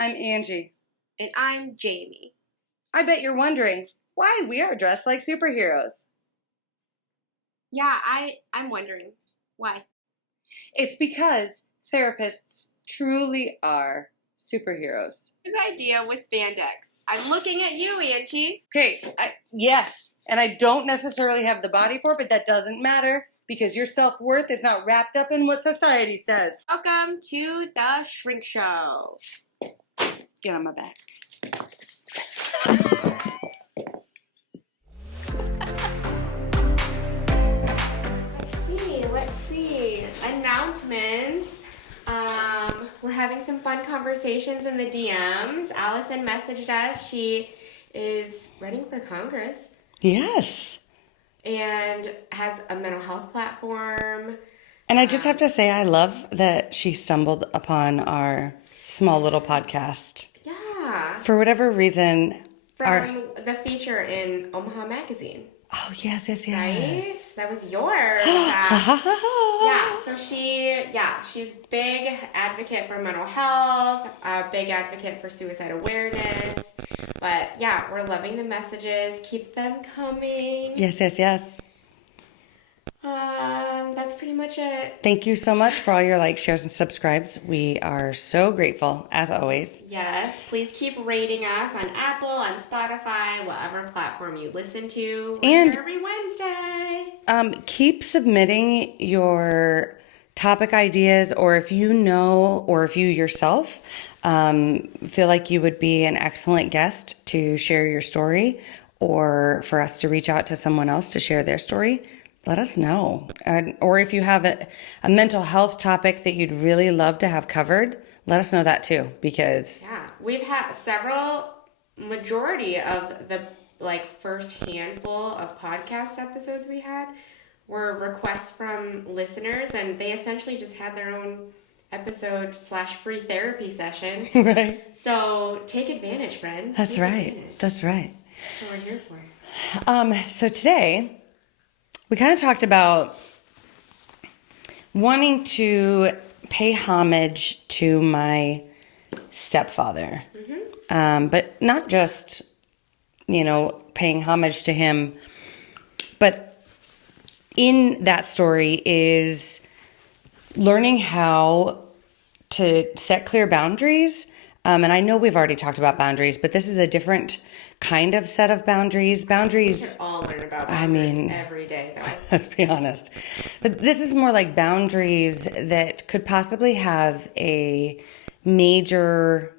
I'm Angie. And I'm Jamie. I bet you're wondering why we are dressed like superheroes. Yeah, I'm wondering. Why? It's because therapists truly are superheroes. His idea was spandex. I'm looking at you, Angee. Okay, yes, and I don't necessarily have the body for it, but that doesn't matter because your self-worth is not wrapped up in what society says. Welcome to the Shrink Show. Get on my back. Let's see. Announcements. We're having some fun conversations in the DMs. Allison messaged us. She is running for Congress. Yes. And has a mental health platform. And I just have to say, I love that she stumbled upon our small little podcast. Yeah. For whatever reason. From the feature in Omaha Magazine. Oh, yes. Right? That was yours. Yeah, so she's big advocate for mental health, a big advocate for suicide awareness. But yeah, we're loving the messages. Keep them coming. Yes. That's pretty much it. Thank you so much for all your likes, shares, and subscribes. We are so grateful, as always. Yes, please keep rating us on Apple, on Spotify, whatever platform you listen to. We're here every Wednesday. Keep submitting your topic ideas, or if you know, or if you yourself feel like you would be an excellent guest to share your story, or for us to reach out to someone else to share their story, let us know. Or if you have a mental health topic that you'd really love to have covered, let us know that too, because... Yeah, we've had majority of the first handful of podcast episodes we had were requests from listeners, and they essentially just had their own episode / free therapy session. Right. So take advantage, friends. That's right. That's what we're here for. So today... we kind of talked about wanting to pay homage to my stepfather. Mm-hmm. But not just, paying homage to him, but in that story is learning how to set clear boundaries. And I know we've already talked about boundaries, but this is a different kind of set of boundaries. We can all learn about boundaries every day, though. Let's be honest. But this is more like boundaries that could possibly have a major,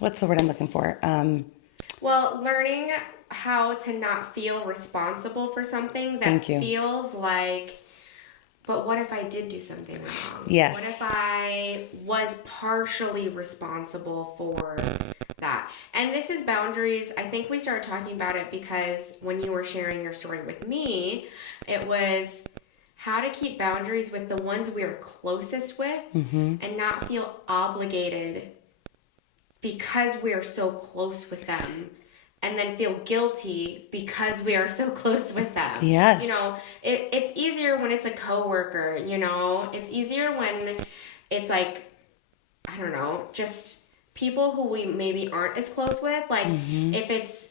what's the word I'm looking for? Learning how to not feel responsible for something that feels like, but what if I did do something wrong? Yes. What if I was partially responsible for that? And this is boundaries. I think we started talking about it because when you were sharing your story with me, it was how to keep boundaries with the ones we are closest with and not feel obligated because we are so close with them. And then feel guilty because we are so close with them. Yes. It's easier when it's a coworker, It's easier when it's just people who we maybe aren't as close with. If it's,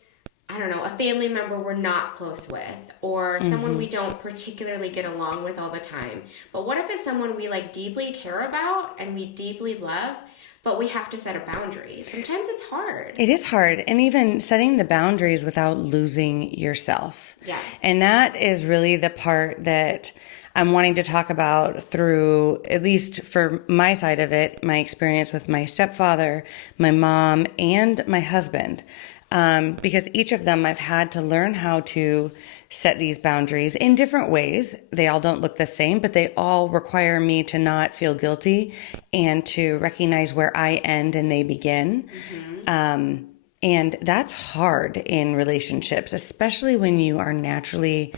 a family member we're not close with, or someone we don't particularly get along with all the time. But what if it's someone we deeply care about and we deeply love, but we have to set a boundary? Sometimes it's hard. It is hard. And even setting the boundaries without losing yourself. Yeah. And that is really the part that I'm wanting to talk about through, at least for my side of it, my experience with my stepfather, my mom, and my husband. Because each of them I've had to learn how to set these boundaries in different ways. They all don't look the same, but they all require me to not feel guilty and to recognize where I end and they begin. And that's hard in relationships, especially when you are naturally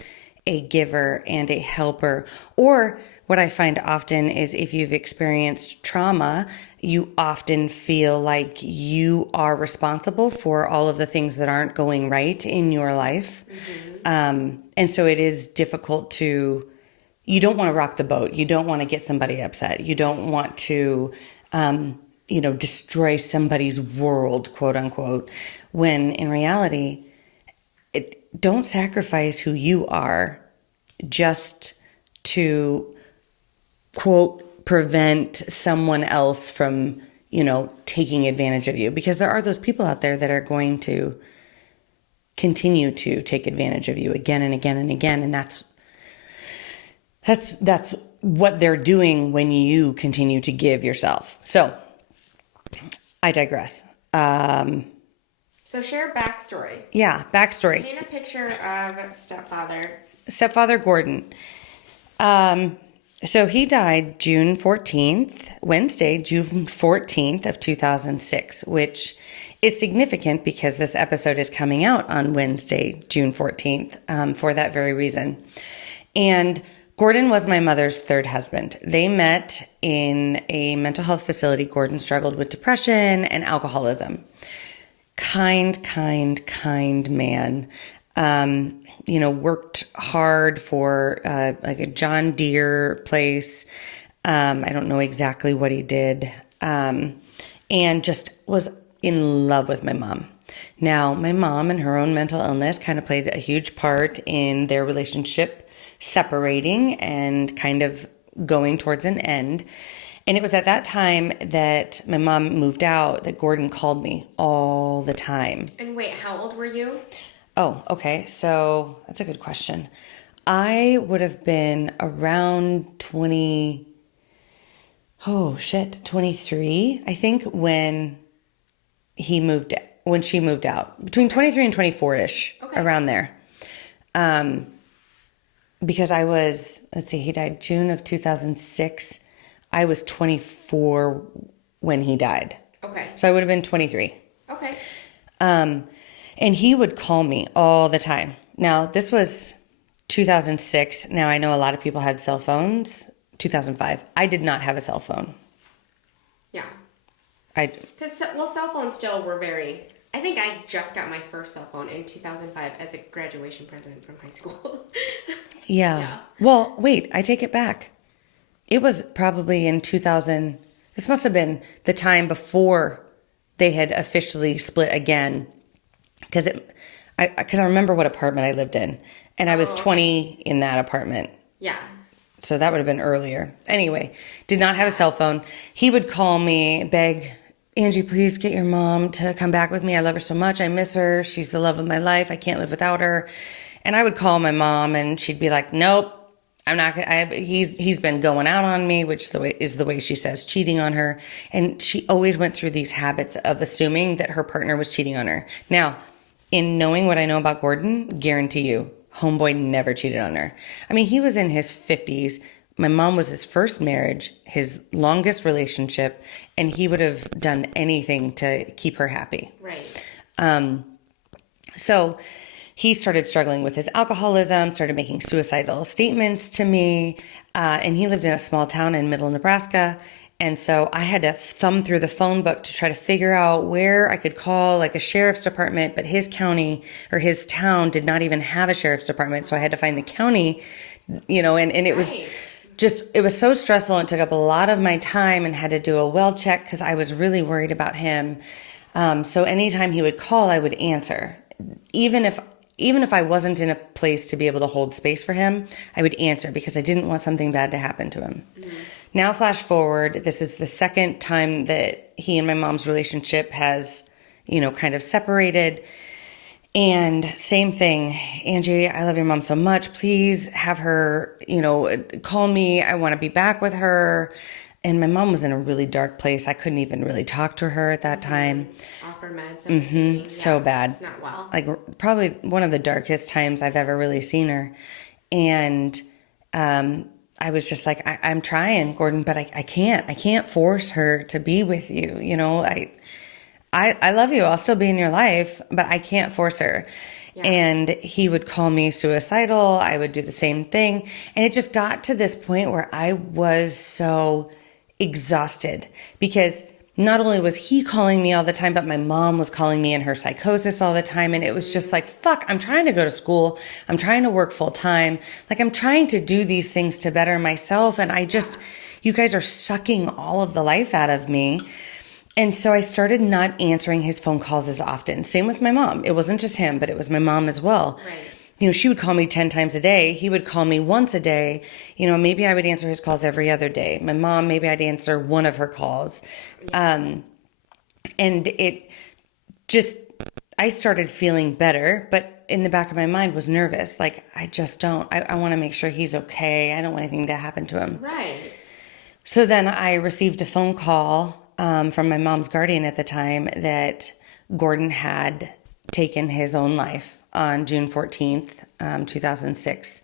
a giver and a helper. Or what I find often is if you've experienced trauma, you often feel like you are responsible for all of the things that aren't going right in your life. And so it is difficult you don't want to rock the boat. You don't want to get somebody upset. You don't want to destroy somebody's world, quote unquote, when in reality, don't sacrifice who you are just to, quote, prevent someone else from, taking advantage of you. Because there are those people out there that are going to continue to take advantage of you again and again and again. And that's what they're doing when you continue to give yourself. So I digress. So share backstory. Yeah, backstory. Paint a picture of stepfather. Stepfather Gordon. So he died June 14th, Wednesday, June 14th of 2006, which is significant because this episode is coming out on Wednesday, June 14th, for that very reason. And Gordon was my mother's third husband. They met in a mental health facility. Gordon struggled with depression and alcoholism. Kind man. Worked hard for like a John Deere place. I don't know exactly what he did. And just was in love with my mom. Now, my mom and her own mental illness kind of played a huge part in their relationship separating and kind of going towards an end. And it was at that time that my mom moved out that Gordon called me all the time. And wait, how old were you? Oh, okay. So that's a good question. I would have been around 23, I think, when she moved out. Between 23 and 24-ish, Okay. around there. Because I was, he died June of 2006. I was 24 when he died. Okay. So I would have been 23. Okay. And he would call me all the time. Now, this was 2006. Now, I know a lot of people had cell phones. 2005. I did not have a cell phone. Yeah. Because cell phones still were very... I think I just got my first cell phone in 2005 as a graduation present from high school. Yeah. Well, wait, I take it back. It was probably in 2000. This must have been the time before they had officially split again. Because I remember what apartment I lived in. And I was 20 in that apartment. Yeah. So that would have been earlier. Anyway, did not have a cell phone. He would call me, beg, Angee, please get your mom to come back with me. I love her so much. I miss her. She's the love of my life. I can't live without her. And I would call my mom and she'd be like, nope, I'm not gonna, he's been going out on me, which is the way she says, cheating on her. And she always went through these habits of assuming that her partner was cheating on her. Now, in knowing what I know about Gordon, guarantee you, homeboy never cheated on her. I mean, he was in his 50s. My mom was his first marriage, his longest relationship, and he would have done anything to keep her happy. Right. So he started struggling with his alcoholism, started making suicidal statements to me, and he lived in a small town in middle Nebraska. And so I had to thumb through the phone book to try to figure out where I could call like a sheriff's department, but his county or his town did not even have a sheriff's department. So I had to find the county, and it was it was so stressful and took up a lot of my time and had to do a well check because I was really worried about him. So anytime he would call, I would answer. Even if I wasn't in a place to be able to hold space for him, I would answer because I didn't want something bad to happen to him. Mm-hmm. Now, flash forward, this is the second time that he and my mom's relationship has, kind of separated. And same thing, Angee, I love your mom so much. Please have her, call me. I want to be back with her. And my mom was in a really dark place. I couldn't even really talk to her at that time. Offer meds. Mm-hmm. So bad. It's not well. Like probably one of the darkest times I've ever really seen her. And I was just like, I'm trying, Gordon, but I can't. I can't force her to be with you. I love you. I'll still be in your life, but I can't force her. Yeah. And he would call me suicidal. I would do the same thing. And it just got to this point where I was so exhausted because not only was he calling me all the time, but my mom was calling me in her psychosis all the time. And it was just like, fuck, I'm trying to go to school. I'm trying to work full time. Like I'm trying to do these things to better myself. And you guys are sucking all of the life out of me. And so I started not answering his phone calls as often. Same with my mom. It wasn't just him, but it was my mom as well. Right. She would call me 10 times a day. He would call me once a day. Maybe I would answer his calls every other day. My mom, maybe I'd answer one of her calls. And it just, I started feeling better, but in the back of my mind was nervous. Like, I want to make sure he's okay. I don't want anything to happen to him. Right. So then I received a phone call from my mom's guardian at the time that Gordon had taken his own life on June 14th, 2006.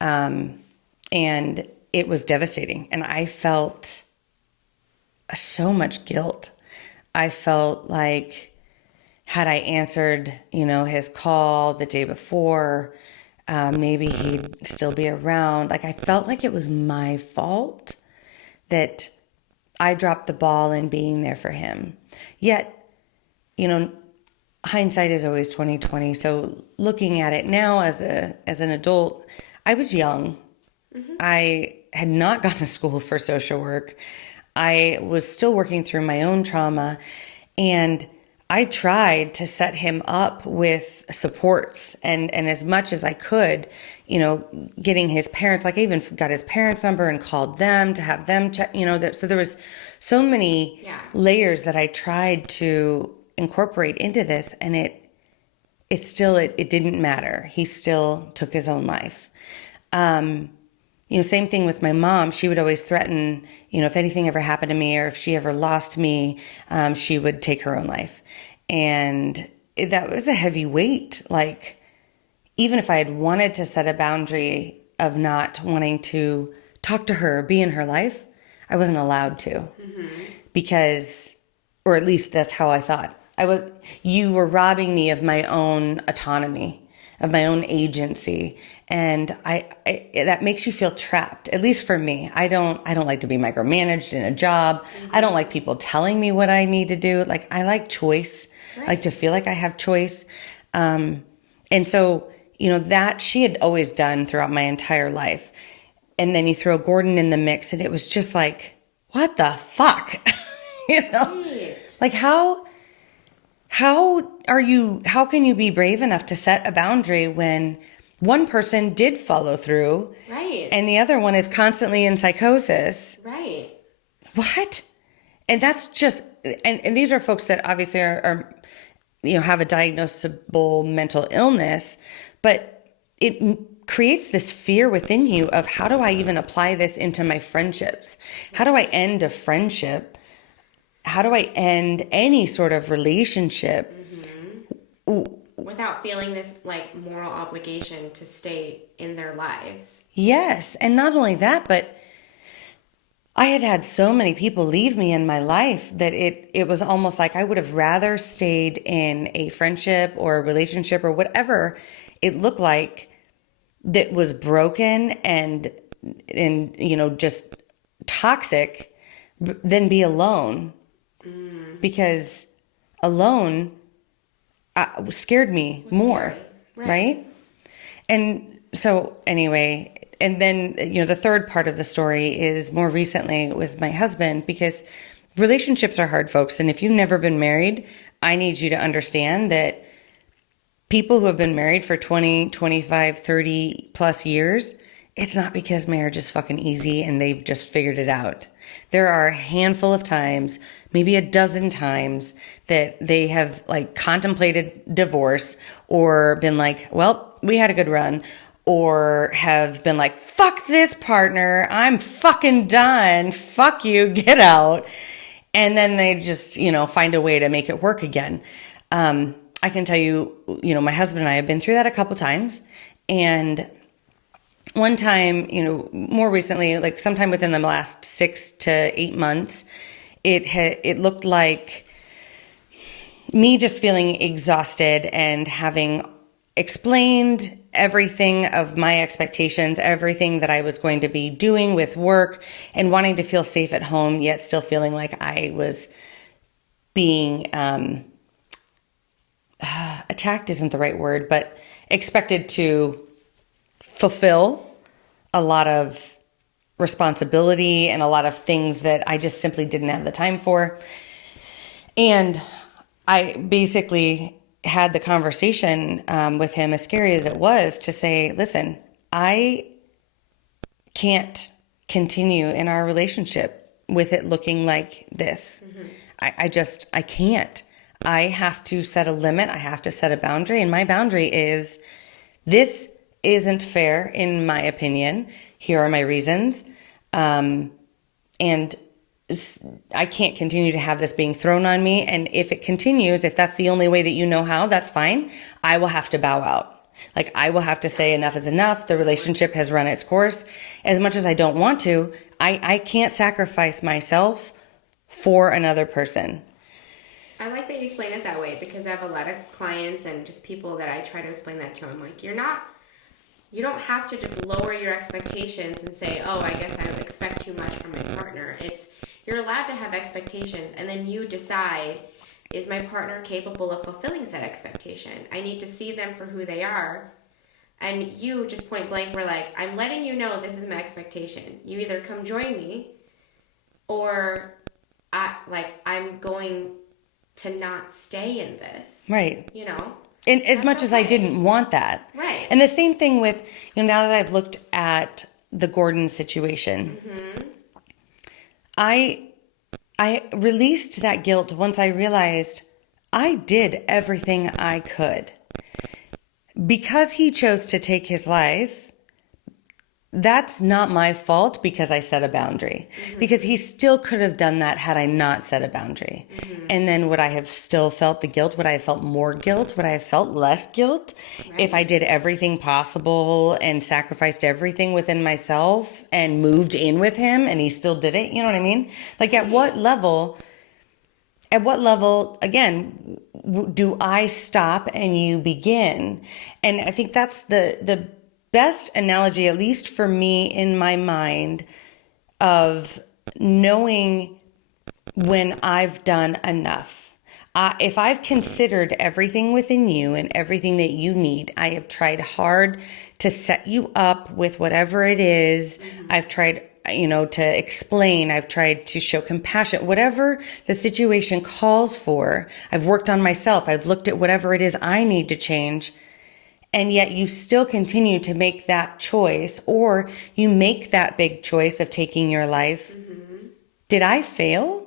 And it was devastating. And I felt so much guilt. I felt like, had I answered, his call the day before, maybe he'd still be around. Like, I felt like it was my fault that I dropped the ball in being there for him. Yet, hindsight is always 20/20. So looking at it now as an adult, I was young. Mm-hmm. I had not gone to school for social work. I was still working through my own trauma, and I tried to set him up with supports and as much as I could, getting his parents, like I even got his parents' number and called them to have them check, so there was so many layers that I tried to incorporate into this, and it didn't matter. He still took his own life. Same thing with my mom. She would always threaten, if anything ever happened to me or if she ever lost me, she would take her own life. And that was a heavy weight. Like, even if I had wanted to set a boundary of not wanting to talk to her, be in her life, I wasn't allowed to. Mm-hmm. Because, or at least that's how I thought. You were robbing me of my own autonomy, of my own agency. And I that makes you feel trapped, at least for me. I don't like to be micromanaged in a job. Mm-hmm. I don't like people telling me what I need to do. Like, I like choice. Right. I like to feel like I have choice. And so, that she had always done throughout my entire life. And then you throw Gordon in the mix, and it was just like, what the fuck? Right. Like, how can you be brave enough to set a boundary when one person did follow through, right, and the other one is constantly in psychosis? Right. What? And that's just, and these are folks that obviously are have a diagnosable mental illness, but it creates this fear within you of, how do I even apply this into my friendships? How do I end a friendship? How do I end any sort of relationship? Mm-hmm. Without feeling this like moral obligation to stay in their lives. Yes. And not only that, but I had so many people leave me in my life that it was almost like I would have rather stayed in a friendship or a relationship or whatever it looked like that was broken and just toxic than be alone. Because alone scared me more, right? And so anyway, and then, the third part of the story is more recently with my husband, because relationships are hard, folks. And if you've never been married, I need you to understand that people who have been married for 20, 25, 30 plus years, it's not because marriage is fucking easy and they've just figured it out. There are a handful of times, maybe a dozen times, that they have like contemplated divorce or been like, well, we had a good run, or have been like, fuck this partner, I'm fucking done, fuck you, get out. And then they just, find a way to make it work again. I can tell you, my husband and I have been through that a couple times. And one time, more recently, like sometime within the last 6 to 8 months, it looked like me just feeling exhausted and having explained everything of my expectations, everything that I was going to be doing with work, and wanting to feel safe at home, yet still feeling like I was being attacked isn't the right word, but expected to fulfill a lot of responsibility and a lot of things that I just simply didn't have the time for. And I basically had the conversation with him, as scary as it was, to say, listen, I can't continue in our relationship with it looking like this. I can't. I have to set a limit. I have to set a boundary. And my boundary is, this isn't fair in my opinion. Here are my reasons. And I can't continue to have this being thrown on me. And if it continues, if that's the only way that you know how, that's fine. I will have to bow out. Like, I will have to say enough is enough. The relationship has run its course. As much as I don't want to, I can't sacrifice myself for another person. I like that you explain it that way, because I have a lot of clients and just people that I try to explain that to. I'm like, you don't have to just lower your expectations and say, oh, I guess I expect too much from my partner. You're allowed to have expectations, and then you decide, is my partner capable of fulfilling said expectation? I need to see them for who they are. And you just point blank were like, I'm letting you know this is my expectation. You either come join me, or I'm going to not stay in this. Right. You know? And as much as I didn't want that. Right. And the same thing with, now that I've looked at the Gordon situation, I released that guilt once I realized I did everything I could. Because he chose to take his life, that's not my fault, because I set a boundary. Because he still could have done that had I not set a boundary. And then would I have still felt the guilt? Would I have felt more guilt? Would I have felt less guilt if I did everything possible and sacrificed everything within myself and moved in with him and he still did it? You know what I mean? Like, at what level, again, do I stop and you begin? And I think that's the best analogy, at least for me in my mind, of knowing when I've done enough. If I've considered everything within you and everything that you need, I have tried hard to set you up with whatever it is. I've tried, to explain. I've tried to show compassion, whatever the situation calls for. I've worked on myself. I've looked at whatever it is I need to change. And yet you still continue to make that choice, or you make that big choice of taking your life. Did I fail?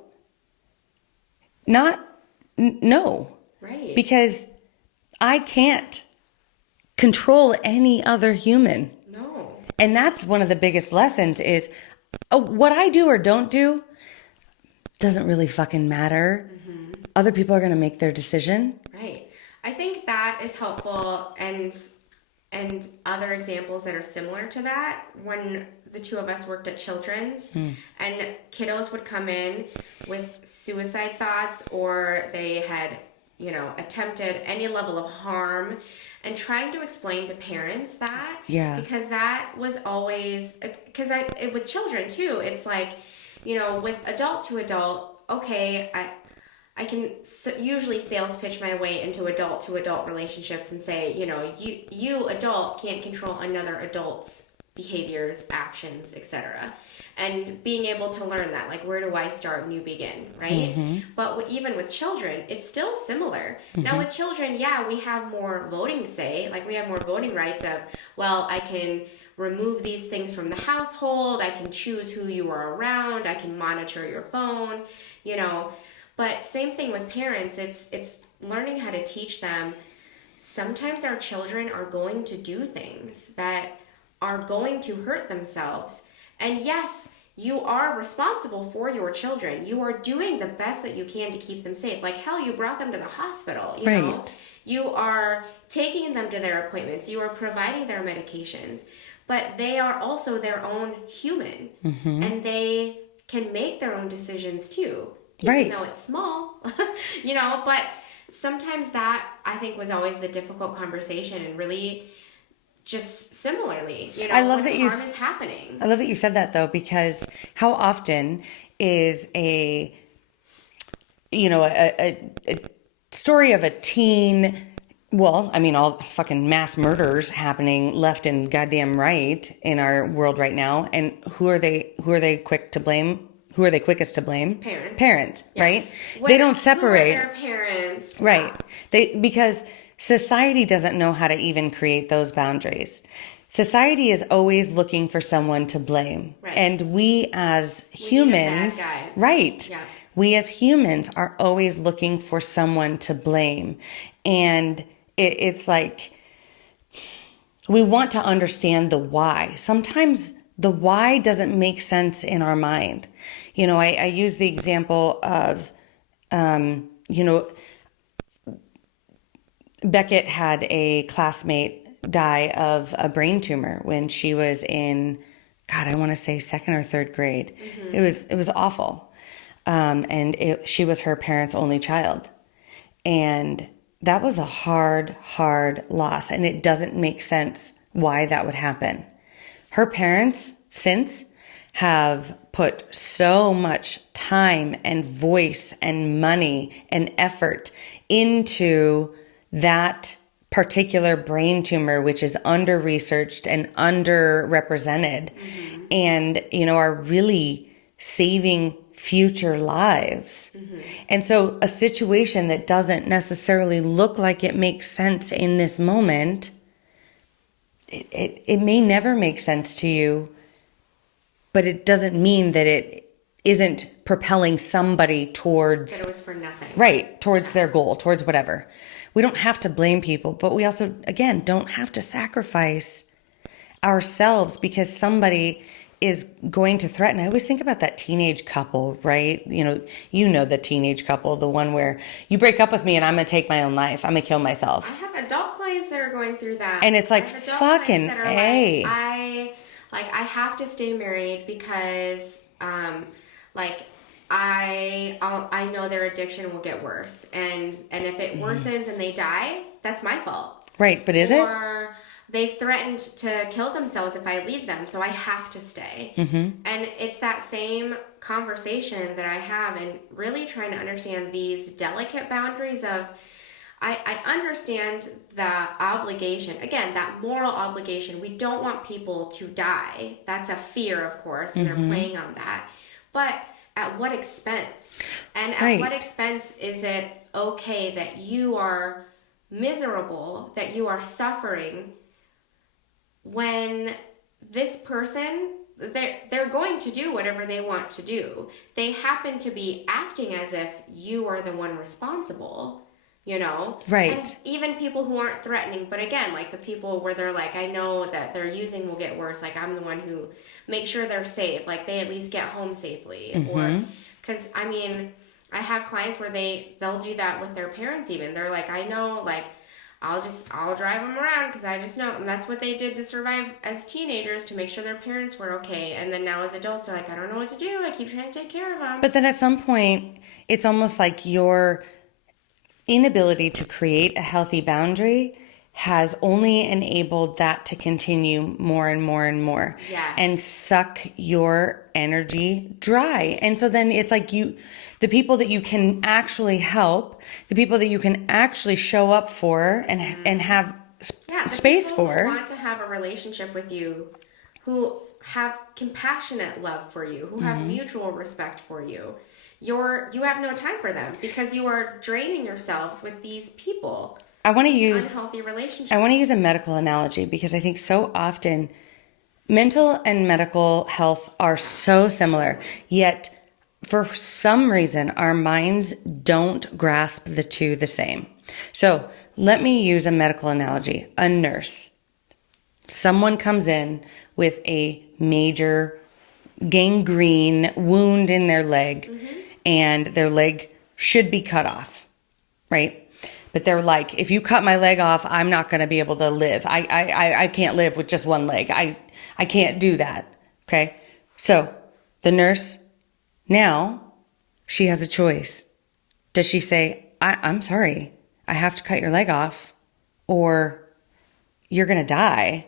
No. Right. Because I can't control any other human. No. And that's one of the biggest lessons is what I do or don't do doesn't really fucking matter. Other people are going to make their decision. Right. I think that is helpful, and other examples that are similar to that, when the two of us worked at Children's and kiddos would come in with suicide thoughts, or they had, attempted any level of harm, and trying to explain to parents that, because that was always, because with children too, it's like, with adult to adult, okay, I can usually sales pitch my way into adult to adult relationships and say, you adult can't control another adult's behaviors, actions, etc. And being able to learn that, like, where do I start and you begin, right? But even with children, it's still similar. Now with children, we have more voting say, like we have more voting rights of, well, I can remove these things from the household, I can choose who you are around, I can monitor your phone, But same thing with parents, it's learning how to teach them. Sometimes our children are going to do things that are going to hurt themselves. And yes, you are responsible for your children. You are doing the best that you can to keep them safe. Like, hell, you brought them to the hospital, you know? You are taking them to their appointments. You are providing their medications. But they are also their own human. And they can make their own decisions too. Even though it's small, but sometimes that, I think, was always the difficult conversation, and really just similarly, I love that harm is happening. I love that you said that, though, because how often is a story of a teen, all fucking mass murders happening left and goddamn right in our world right now, and who are they quick to blame? who are they quickest to blame? Parents, Yeah. right? They don't separate. Who are their parents? Right. Because society doesn't know how to even create those boundaries. Society is always looking for someone to blame. Right. And we as humans, need a bad guy. right. Yeah. We as humans are always looking for someone to blame. And it's like we want to understand the why. Sometimes the why doesn't make sense in our mind. You know, I use the example of, Beckett had a classmate die of a brain tumor when she was in, God, I want to say second or third grade. It was awful. She was her parents' only child. And that was a hard, hard loss. And it doesn't make sense why that would happen. Her parents since have put so much time and voice and money and effort into that particular brain tumor, which is under-researched and underrepresented, and, are really saving future lives. And so a situation that doesn't necessarily look like it makes sense in this moment, it may never make sense to you, but it doesn't mean that it isn't propelling somebody towards... That it was for nothing. Right, towards their goal, towards whatever. We don't have to blame people, but we also, again, don't have to sacrifice ourselves because somebody is going to threaten. I always think about that teenage couple, right? You know the teenage couple, the one where you break up with me and I'm going to take my own life. I'm going to kill myself. I have adult clients that are going through that. And it's like, fucking A. I have to stay married because, I know their addiction will get worse. And if it worsens and they die, that's my fault. Right, but is it? Or they've threatened to kill themselves if I leave them, so I have to stay. And it's that same conversation that I have and really trying to understand these delicate boundaries of, I understand the obligation, again, that moral obligation. We don't want people to die. That's a fear, of course, and they're playing on that. But at what expense? And at what expense is it okay that you are miserable, that you are suffering, when this person, they're going to do whatever they want to do. They happen to be acting as if you are the one responsible. Right. And even people who aren't threatening, but again, like the people where they're like, I know that their using will get worse. Like, I'm the one who makes sure they're safe. Like, they at least get home safely. Or, because, I have clients where they'll do that with their parents even. They're like, I know, like, I'll drive them around because I just know. And that's what they did to survive as teenagers, to make sure their parents were okay. And then now as adults, they're like, I don't know what to do. I keep trying to take care of them. But then at some point, it's almost like your inability to create a healthy boundary has only enabled that to continue more and more and more. Yes. And suck your energy dry. And so then it's like the people that you can actually help, the people that you can actually show up for and have space for. Who want to have a relationship with you, who have compassionate love for you, who have mutual respect for you. You have no time for them because you are draining yourselves with these people. I want to use unhealthy relationships. I want to use a medical analogy because I think so often mental and medical health are so similar, yet for some reason our minds don't grasp the two the same. So let me use a medical analogy. A nurse. Someone comes in with a major gangrene wound in their leg, and their leg should be cut off, right? But they're like, if you cut my leg off, I'm not going to be able to live. I can't live with just one leg. I can't do that, okay? So the nurse, now she has a choice. Does she say, I'm sorry, I have to cut your leg off, or you're going to die?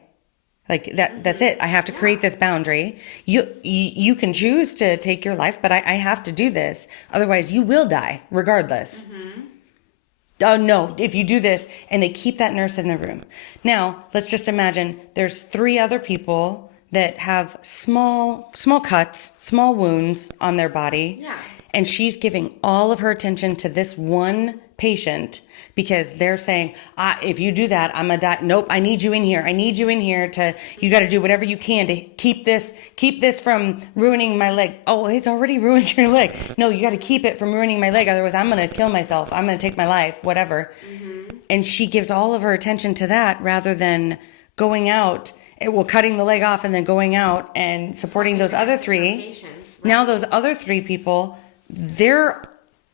Like that's it. I have to create this boundary. You can choose to take your life, but I have to do this. Otherwise you will die regardless. Oh no, if you do this, and they keep that nurse in the room. Now, let's just imagine there's 3 other people that have small cuts, small wounds on their body. Yeah. And she's giving all of her attention to this one patient because they're saying, if you do that, I'm gonna die. Nope, I need you in here. I need you in here you got to do whatever you can to keep this from ruining my leg. Oh, it's already ruined your leg. No, you got to keep it from ruining my leg. Otherwise, I'm going to kill myself. I'm going to take my life, whatever. And she gives all of her attention to that rather than going out, cutting the leg off and then going out and supporting those other three. Patients, right? Now those other three people, their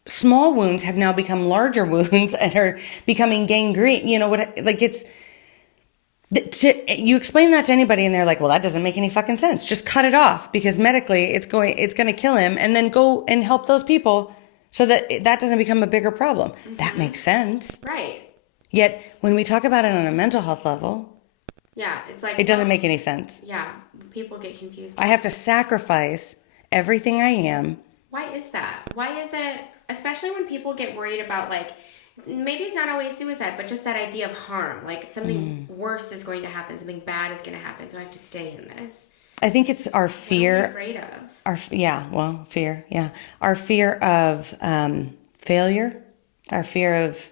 small wounds have now become larger wounds and are becoming gangrene. You know what? Like you explain that to anybody and they're like, well, that doesn't make any fucking sense. Just cut it off because medically it's going to kill him, and then go and help those people so that doesn't become a bigger problem. That makes sense. Right. Yet when we talk about it on a mental health level, yeah, it's like it doesn't make any sense. Yeah, people get confused. I have to sacrifice everything I am. Why is that? Why is it, especially when people get worried about, like, maybe it's not always suicide, but just that idea of harm. Like, something worse is going to happen, something bad is going to happen, so I have to stay in this. I think it's our fear. What are we afraid of? Fear. Yeah. Our fear of failure, our fear of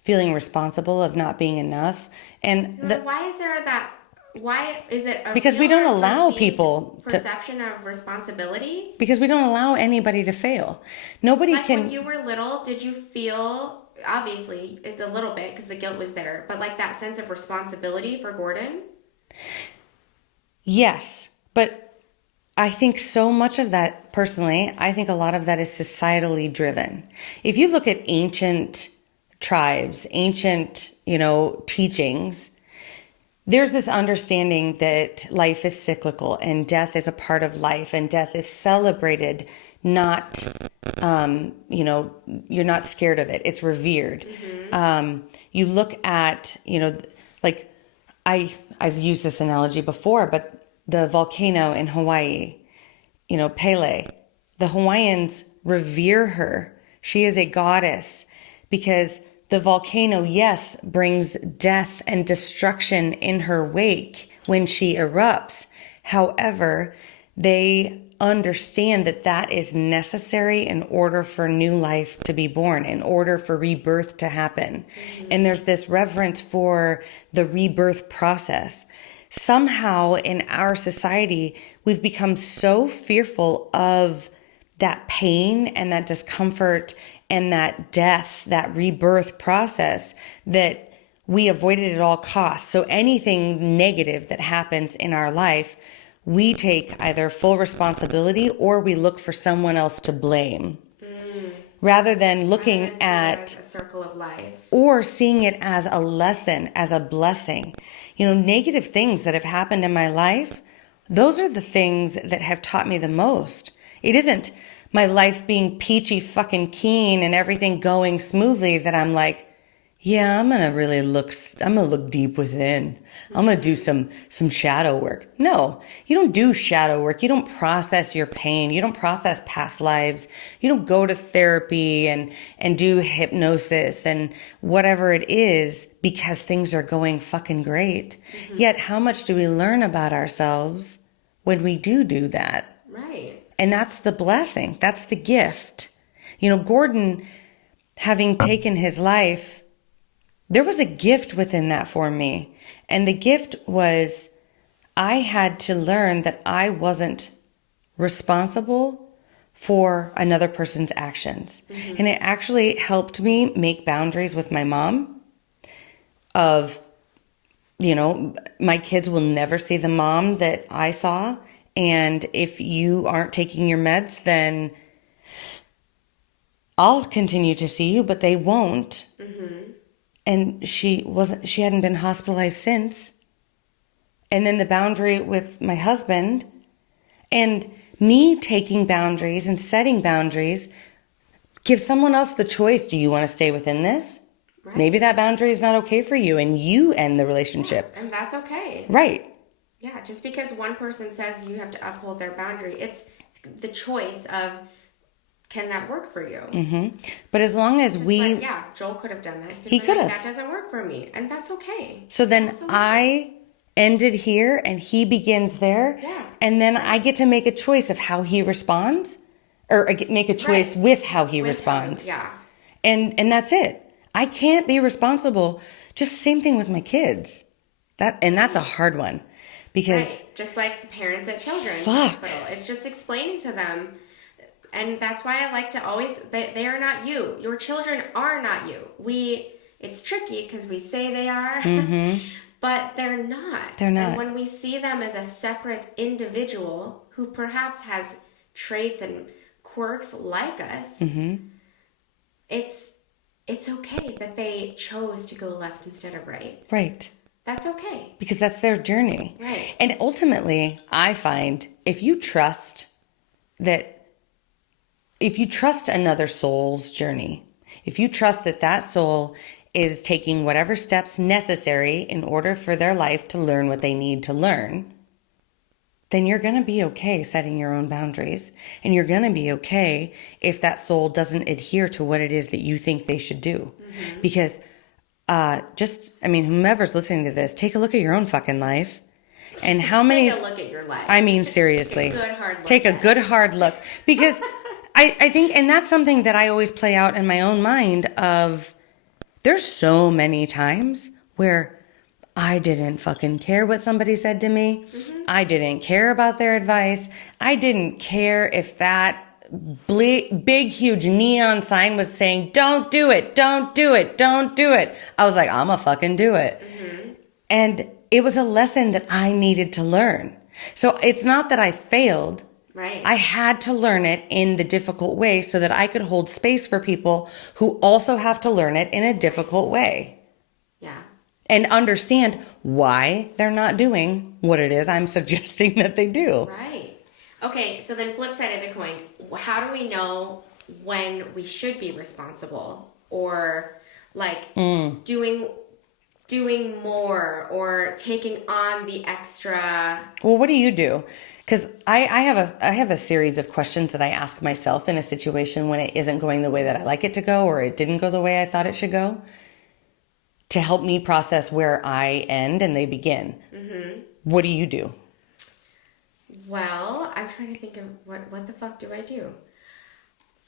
feeling responsible, of not being enough. And why is there that? Why is it because we don't allow people perception of responsibility? Because we don't allow anybody to fail. Nobody can. When you were little, did you feel, obviously it's a little bit because the guilt was there, but like that sense of responsibility for Gordon? Yes, but I think so much of that, personally, I think a lot of that is societally driven. If you look at ancient tribes, ancient, teachings, there's this understanding that life is cyclical and death is a part of life, and death is celebrated, not, you're not scared of it. It's revered. You look at, like I've used this analogy before, but the volcano in Hawaii, Pele, the Hawaiians revere her. She is a goddess because the volcano, yes, brings death and destruction in her wake when she erupts. However, they understand that is necessary in order for new life to be born, in order for rebirth to happen. And there's this reverence for the rebirth process. Somehow in our society, we've become so fearful of that pain and that discomfort and that death, that rebirth process, that we avoid it at all costs. So anything negative that happens in our life, we take either full responsibility or we look for someone else to blame. Rather than looking at a circle of life or seeing it as a lesson, as a blessing. Negative things that have happened in my life, those are the things that have taught me the most. It isn't my life being peachy fucking keen and everything going smoothly that I'm like, yeah, I'm going to look deep within. I'm going to do some shadow work. No, you don't do shadow work. You don't process your pain. You don't process past lives. You don't go to therapy and do hypnosis and whatever it is because things are going fucking great. Yet how much do we learn about ourselves when we do that? Right. And that's the blessing. That's the gift. Gordon, having taken his life, there was a gift within that for me. And the gift was I had to learn that I wasn't responsible for another person's actions. And it actually helped me make boundaries with my mom of, my kids will never see the mom that I saw. And if you aren't taking your meds, then I'll continue to see you, but they won't. And she hadn't been hospitalized since. And then the boundary with my husband and me taking boundaries and setting boundaries, give someone else the choice. Do you want to stay within this? Right. Maybe that boundary is not okay for you and you end the relationship. Yeah, and that's okay. Right. Yeah, just because one person says you have to uphold their boundary, it's the choice of, can that work for you? But as long as Joel could have done that. He could have. That doesn't work for me, and that's okay. So then Absolutely. I ended here and he begins there. Yeah. And then I get to make a choice of how he responds, or make a choice with how he responds. Yeah. And that's it. I can't be responsible. Just same thing with my kids. That's a hard one because just like the parents at children's fuck. hospital. It's just explaining to them. And that's why I like to always, they are not you. Your children are not you. It's tricky because we say they are, but they're not. They're not. And when we see them as a separate individual who perhaps has traits and quirks like us, it's okay that they chose to go left instead of right. Right. That's okay. Because that's their journey. Right. And ultimately, I find if you trust another soul's journey, if you trust that soul is taking whatever steps necessary in order for their life to learn what they need to learn, then you're going to be okay setting your own boundaries. And you're going to be okay if that soul doesn't adhere to what it is that you think they should do. Because whomever's listening to this, take a look at your own fucking life. And how many... Take a look at your life. I mean, seriously. Take a good hard look. Because I think, and that's something that I always play out in my own mind of, there's so many times where I didn't fucking care what somebody said to me. I didn't care about their advice. I didn't care if that big, huge neon sign was saying, don't do it, don't do it, don't do it. I was like, I'm gonna fucking do it. And it was a lesson that I needed to learn. So it's not that I failed. Right. I had to learn it in the difficult way so that I could hold space for people who also have to learn it in a difficult way. Yeah. And understand why they're not doing what it is I'm suggesting that they do. Right. Okay, so then flip side of the coin, how do we know when we should be responsible or like doing more or taking on the extra? Well, what do you do? Because I have a series of questions that I ask myself in a situation when it isn't going the way that I like it to go, or it didn't go the way I thought it should go, to help me process where I end and they begin. What do you do? Well, I'm trying to think of what the fuck do I do?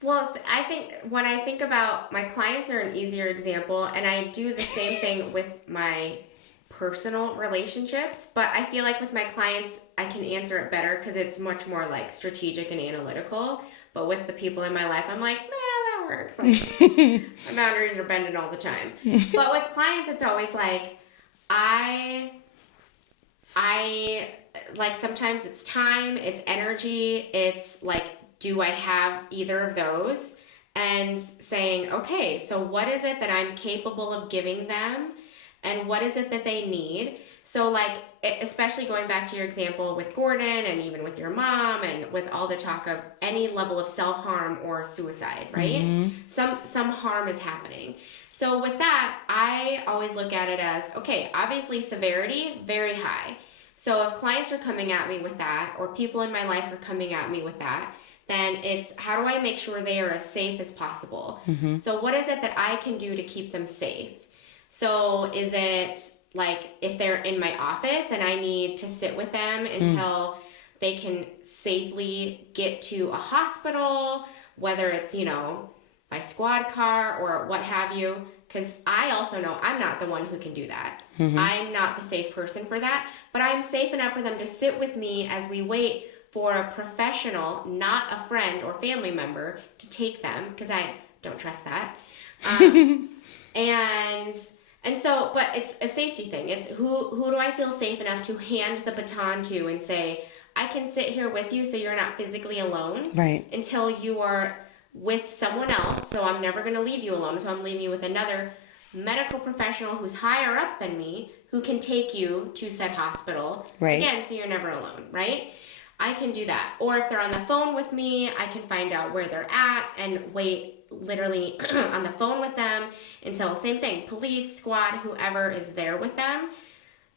Well, I think when I think about my clients are an easier example, and I do the same thing with my personal relationships, but I feel like with my clients, I can answer it better because it's much more like strategic and analytical. But with the people in my life, I'm like, yeah, that works. Like, my boundaries are bending all the time. But with clients, it's always like, I like sometimes it's time, it's energy, it's like, do I have either of those? And saying, okay, so what is it that I'm capable of giving them? And what is it that they need? So like, especially going back to your example with Gordon and even with your mom and with all the talk of any level of self-harm or suicide, right? Some harm is happening. So with that, I always look at it as, okay, obviously severity, very high. So if clients are coming at me with that, or people in my life are coming at me with that, then it's how do I make sure they are as safe as possible? So what is it that I can do to keep them safe? So is it like if they're in my office and I need to sit with them until they can safely get to a hospital, whether it's, by squad car or what have you, because I also know I'm not the one who can do that. I'm not the safe person for that, but I'm safe enough for them to sit with me as we wait for a professional, not a friend or family member, to take them, because I don't trust that. And so, but it's a safety thing. It's who do I feel safe enough to hand the baton to and say, I can sit here with you so you're not physically alone, right, until you are with someone else. So I'm never going to leave you alone. So I'm leaving you with another medical professional who's higher up than me who can take you to said hospital. Right. Again, so you're never alone, right? I can do that. Or if they're on the phone with me, I can find out where they're at and wait literally on the phone with them until, same thing, police, squad, whoever is there with them.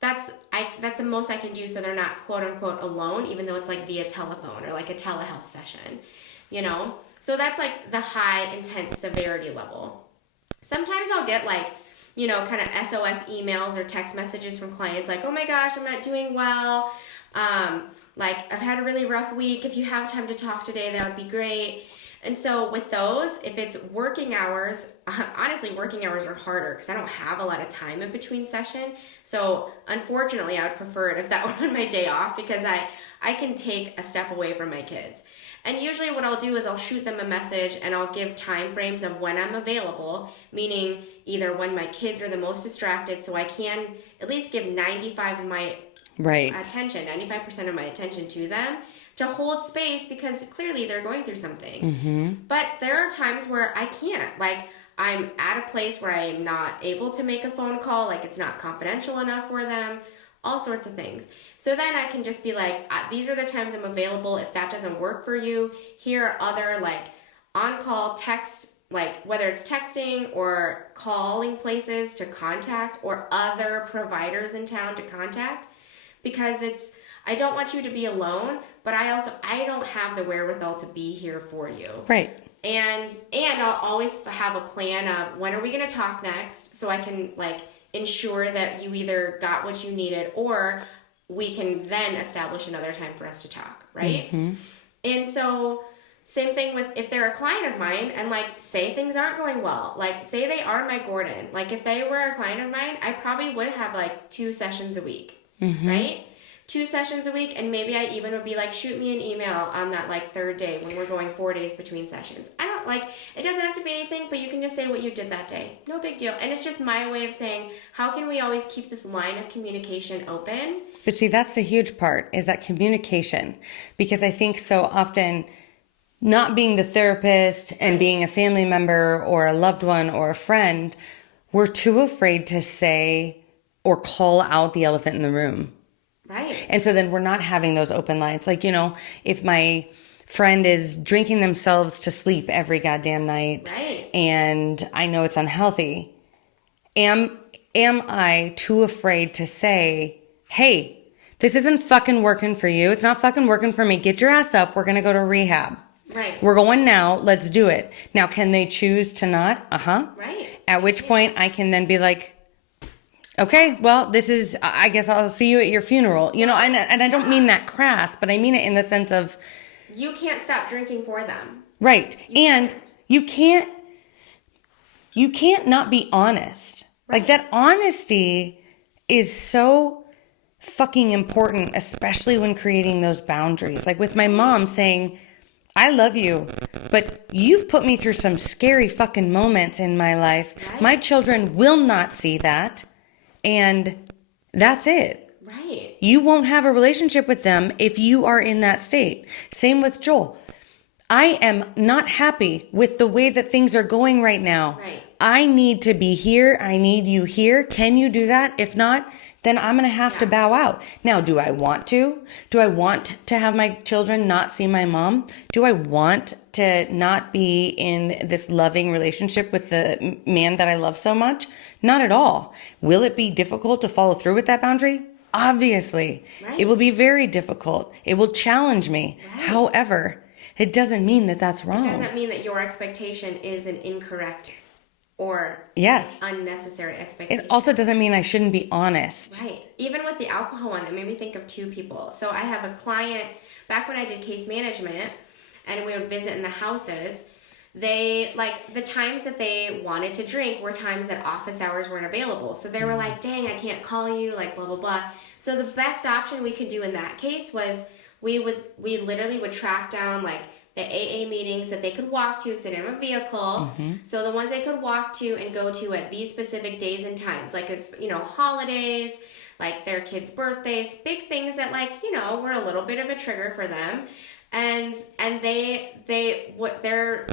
That's the most I can do so they're not quote unquote alone, even though it's like via telephone or like a telehealth session, So that's like the high intense severity level. Sometimes I'll get like, kind of SOS emails or text messages from clients like, oh my gosh, I'm not doing well. Like, I've had a really rough week. If you have time to talk today, that would be great. And so with those, if it's working hours, honestly, working hours are harder because I don't have a lot of time in between session. So unfortunately, I would prefer it if that were on my day off because I can take a step away from my kids. And usually what I'll do is I'll shoot them a message and I'll give time frames of when I'm available, meaning either when my kids are the most distracted so I can at least give 95 of my attention, 95% of my attention to them to hold space because clearly they're going through something. Mm-hmm. But there are times where I can't. Like, I'm at a place where I am not able to make a phone call, like it's not confidential enough for them, all sorts of things. So then I can just be like, these are the times I'm available. If that doesn't work for you, here are other like on-call text, like whether it's texting or calling places to contact or other providers in town to contact, because I don't want you to be alone, but I don't have the wherewithal to be here for you. Right. And I'll always have a plan of when are we going to talk next, so I can like ensure that you either got what you needed or we can then establish another time for us to talk, right? Mm-hmm. And so same thing with if they're a client of mine and like say things aren't going well, like say they are my Gordon, like if they were a client of mine, I probably would have like 2 sessions a week, right? 2 sessions a week, and maybe I even would be like, shoot me an email on that like 3rd day when we're going 4 days between sessions. I don't like, it doesn't have to be anything, but you can just say what you did that day. No big deal. And it's just my way of saying, how can we always keep this line of communication open? But see, that's the huge part, is that communication. Because I think so often not being the therapist and being a family member or a loved one or a friend, we're too afraid to say or call out the elephant in the room. Right. And so then we're not having those open lines. Like, if my friend is drinking themselves to sleep every goddamn night, right, and I know it's unhealthy, am I too afraid to say, hey, this isn't fucking working for you. It's not fucking working for me. Get your ass up. We're going to go to rehab. Right. We're going now. Let's do it. Now, can they choose to not? Right. At which point I can then be like, okay, well, I guess I'll see you at your funeral. And I don't mean that crass, but I mean it in the sense of, you can't stop drinking for them. Right. You can't not be honest. Right. Like, that honesty is so fucking important, especially when creating those boundaries. Like with my mom saying, I love you, but you've put me through some scary fucking moments in my life. Right. My children will not see that. And that's it. Right. You won't have a relationship with them if you are in that state. Same with Joel. I am not happy with the way that things are going right now. Right. I need to be here. I need you here. Can you do that? If not, then I'm going to have to bow out. Now, do I want to? Do I want to have my children not see my mom? Do I want to not be in this loving relationship with the man that I love so much? Not at all. Will it be difficult to follow through with that boundary? Obviously. Right. It will be very difficult. It will challenge me. Right. However, it doesn't mean that that's wrong. It doesn't mean that your expectation is an incorrect or unnecessary expectation. It also doesn't mean I shouldn't be honest. Right. Even with the alcohol one, that made me think of 2 people. So I have a client, back when I did case management, and we would visit in the houses, they, like, the times that they wanted to drink were times that office hours weren't available. So they were like, dang, I can't call you, like, blah, blah, blah. So the best option we could do in that case was we literally would track down, like, the AA meetings that they could walk to because they didn't have a vehicle. Mm-hmm. So the ones they could walk to and go to at these specific days and times, like it's, holidays, like their kids' birthdays, big things that were a little bit of a trigger for them. And they what their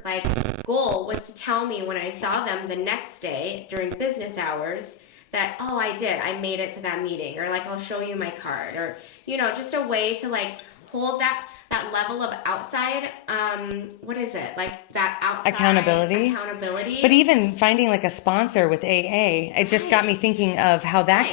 goal was to tell me when I saw them the next day during business hours that, oh, I made it to that meeting, or I'll show you my card, or just a way to hold that level of outside, that outside accountability. But even finding a sponsor with AA, it just got me thinking of how that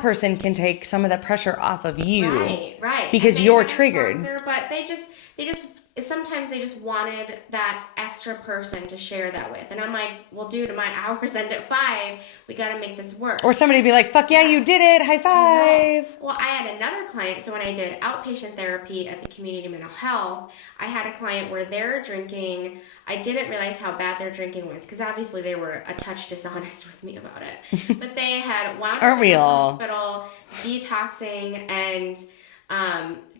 person can take some of that pressure off of you. Right. Because you're triggered. Sponsor, but they just sometimes they just wanted that extra person to share that with. And I'm like, well, dude, my hours end at 5. We got to make this work. Or somebody be like, fuck yeah, you did it. High five. Well, I had another client. So when I did outpatient therapy at the community mental health, I had a client where they're drinking. I didn't realize how bad their drinking was because obviously they were a touch dishonest with me about it. But they had wound up in the hospital, detoxing, and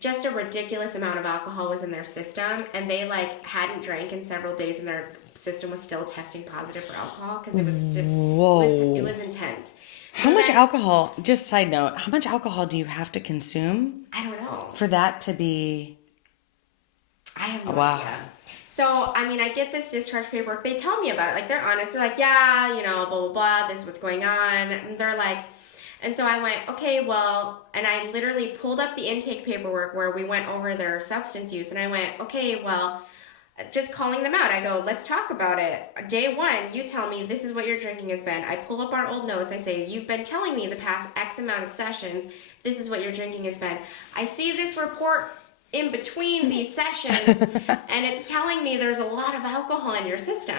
just a ridiculous amount of alcohol was in their system, and they like hadn't drank in several days, and their system was still testing positive for alcohol because it was it was intense. How much alcohol, just side note, how much alcohol do you have to consume? I don't know. For that to be... I have no idea. So, I mean, I get this discharge paperwork. They tell me about it. Like, they're honest. They're like, yeah, you know, blah, blah, blah. This is what's going on. And they're like... And so I went, okay, well, and I literally pulled up the intake paperwork where we went over their substance use. And I went, okay, well, just calling them out. I go, let's talk about it. Day 1, you tell me this is what your drinking has been. I pull up our old notes. I say, you've been telling me the past X amount of sessions, this is what your drinking has been. I see this report in between these sessions, and it's telling me there's a lot of alcohol in your system.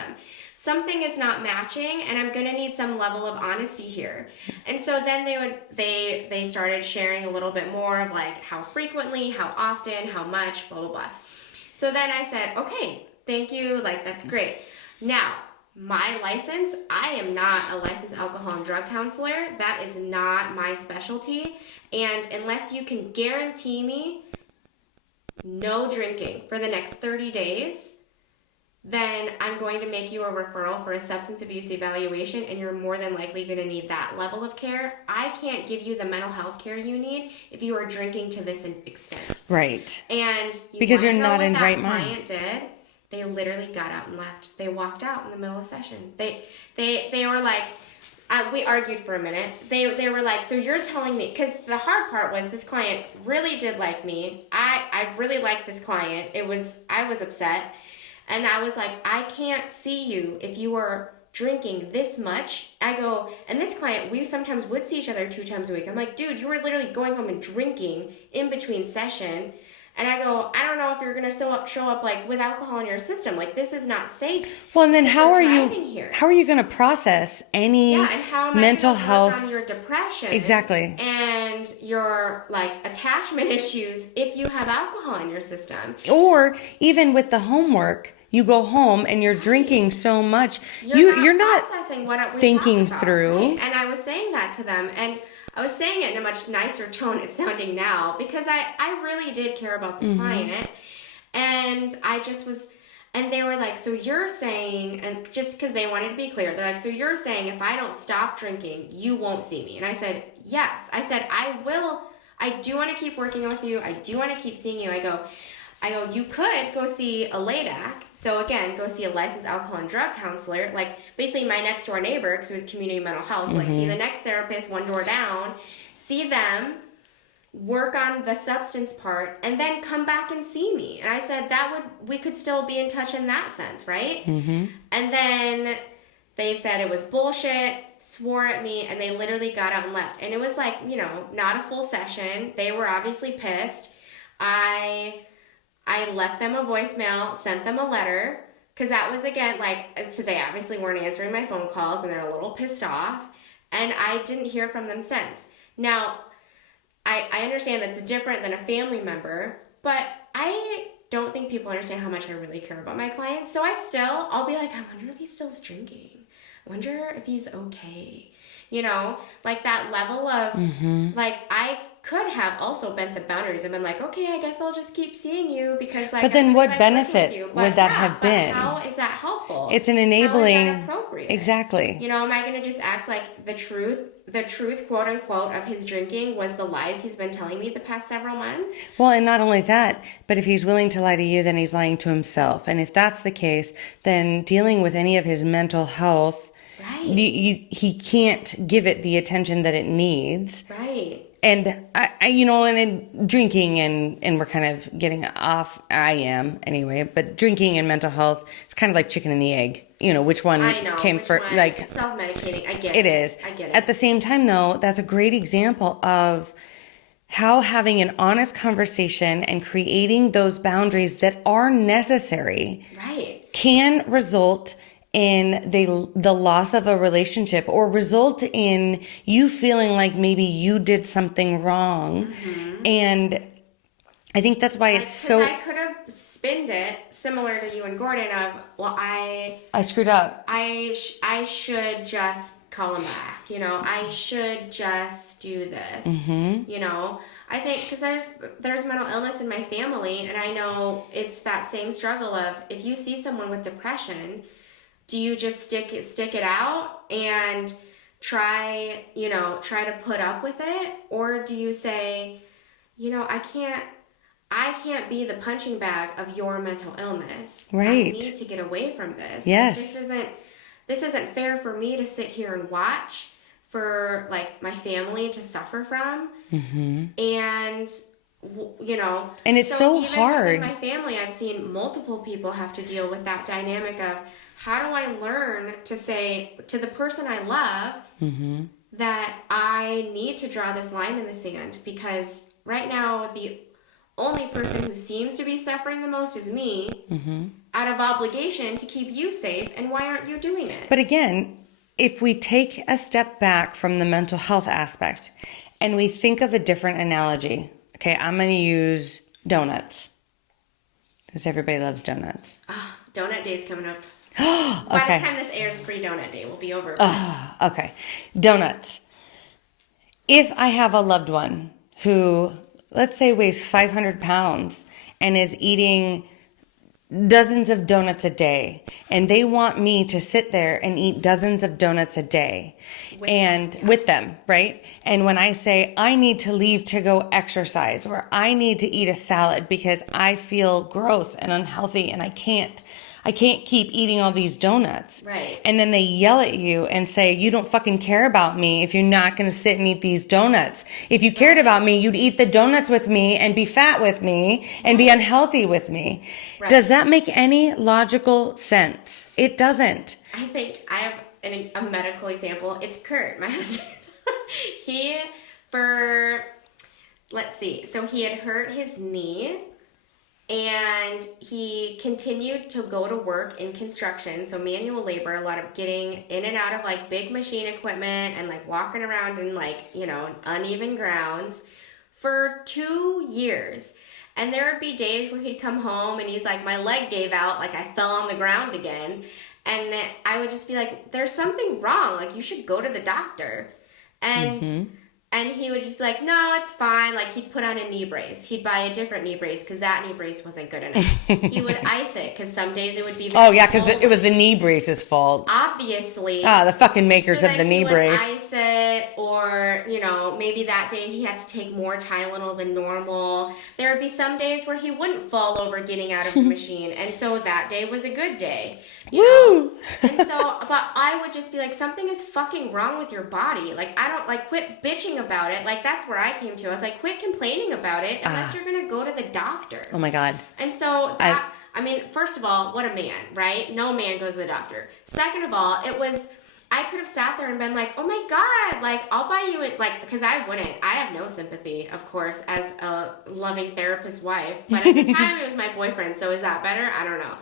Something is not matching, and I'm gonna need some level of honesty here. And so then they started sharing a little bit more of like how frequently, how often, how much, blah, blah, blah. So then I said, okay, thank you, like that's great. Now, my license, I am not a licensed alcohol and drug counselor. That is not my specialty. And unless you can guarantee me no drinking for the next 30 days, then I'm going to make you a referral for a substance abuse evaluation, and you're more than likely going to need that level of care. I can't give you the mental health care you need if you are drinking to this extent. Right. And because you're not in right mind. Client did. They literally got out and left. They walked out in the middle of session. They were like, we argued for a minute. They were like, so you're telling me, because the hard part was this client really did like me. I really liked this client. I was upset. And I was like, I can't see you if you are drinking this much. I go, and this client, we sometimes would see each other 2 times a week. I'm like, dude, you were literally going home and drinking in between session. And I go, I don't know if you're going to show up like with alcohol in your system. Like, this is not safe. Well, and then how are you going to process any and how am mental I gonna health work on your depression? Exactly. And your like attachment issues if you have alcohol in your system. Or even with the homework, you go home and you're drinking so much. You're not processing what thinking through. Right? And I was saying that to them, and I was saying it in a much nicer tone it's sounding now, because I really did care about this client, and I just was, and they were like, so you're saying, and just because they wanted to be clear, they're like, so you're saying if I don't stop drinking, you won't see me? And I said, yes. I said, I do want to keep working with you. I do want to keep seeing you. I go, you could go see a LADAC. So again, go see a licensed alcohol and drug counselor, like basically my next door neighbor, because it was community mental health. So like see the next therapist one door down, see them, work on the substance part, and then come back and see me. And I said we could still be in touch in that sense, right? Mm-hmm. And then they said it was bullshit, swore at me, and they literally got out and left. And it was like, not a full session. They were obviously pissed. I left them a voicemail, sent them a letter, because that was, again, because they obviously weren't answering my phone calls, and they're a little pissed off, and I didn't hear from them since. Now, I understand that's different than a family member, but I don't think people understand how much I really care about my clients, so I'll be like, I wonder if he still is drinking. I wonder if he's okay. Like that level of, I could have also bent the boundaries and been like, okay, I guess I'll just keep seeing you because But then what benefit would that have been? How is that helpful? It's an enabling. How is that appropriate? Exactly. Am I going to just act like the truth, quote unquote, of his drinking was the lies he's been telling me the past several months? Well, and not only that, but if he's willing to lie to you, then he's lying to himself. And if that's the case, then dealing with any of his mental health, he can't give it the attention that it needs. Right. And and in drinking and we're kind of getting off. I am anyway, but drinking and mental health, it's kind of like chicken and the egg. Which one came first? Like self-medicating. I get it. It is. I get it. At the same time, though, that's a great example of how having an honest conversation and creating those boundaries that are necessary Right. can result in the loss of a relationship, or result in you feeling like maybe you did something wrong. And I think that's why Like, it's because I so, could have spinned it similar to you and Gordon of, well, I screwed up. I should just call him back. You know, I should just do this. You know, I think because there's mental illness in my family, and I know it's that same struggle of, if you see someone with depression, do you just stick it out and try to put up with it, or do you say, I can't be the punching bag of your mental illness. I Right. need to get away from this. Like, Yes. this isn't fair for me to sit here and watch for, like, my family to suffer from. And And it's so even hard. within my family, I've seen multiple people have to deal with that dynamic of, how do I learn to say to the person I love that I need to draw this line in the sand, because right now the only person who seems to be suffering the most is me, out of obligation to keep you safe, and why aren't you doing it? But again, if we take a step back from the mental health aspect and we think of a different analogy, okay, I'm going to use donuts because everybody loves donuts. Oh, donut day is coming up. By the time this airs, free donut day will be over. Okay, donuts. If I have a loved one who, let's say, weighs 500 pounds and is eating dozens of donuts a day, and they want me to sit there and eat dozens of donuts a day with them, right? And when I say I need to leave to go exercise, or I need to eat a salad because I feel gross and unhealthy and I can't keep eating all these donuts. Right. And then they yell at you and say, you don't fucking care about me if you're not going to sit and eat these donuts. If you cared about me, you'd eat the donuts with me and be fat with me and be unhealthy with me. Right. Does that make any logical sense? It doesn't. I think I have a medical example. It's Kurt, my husband. Let's see. So he had hurt his knee, and he continued to go to work in construction, so manual labor, a lot of getting in and out of, like, big machine equipment and, like, walking around in, like, uneven grounds for 2 years. And there would be days where he'd come home and he's like, my leg gave out, like I fell on the ground again. And then I would just be like, there's something wrong, like you should go to the doctor. And he would just be like, no, it's fine. Like, he'd put on a knee brace. He'd buy a different knee brace because that knee brace wasn't good enough. He would ice it because some days it would be Oh, yeah, because it was the knee brace's fault. Obviously. The fucking makers so of the knee he would brace. Ice it, or, maybe that day he had to take more Tylenol than normal. There would be some days where he wouldn't fall over getting out of the machine. And so that day was a good day. You know? And so, but I would just be like, something is fucking wrong with your body. Like, I don't, like, quit bitching about it. Like, that's where I came to. I was like, quit complaining about it unless you're going to go to the doctor. Oh my God. And so that, I mean, first of all, what a man, right? No man goes to the doctor. Second of all, I could have sat there and been like, oh my God, like, I'll buy you it, like, because I wouldn't. I have no sympathy, of course, as a loving therapist wife. But at the time, it was my boyfriend, so is that better? I don't know.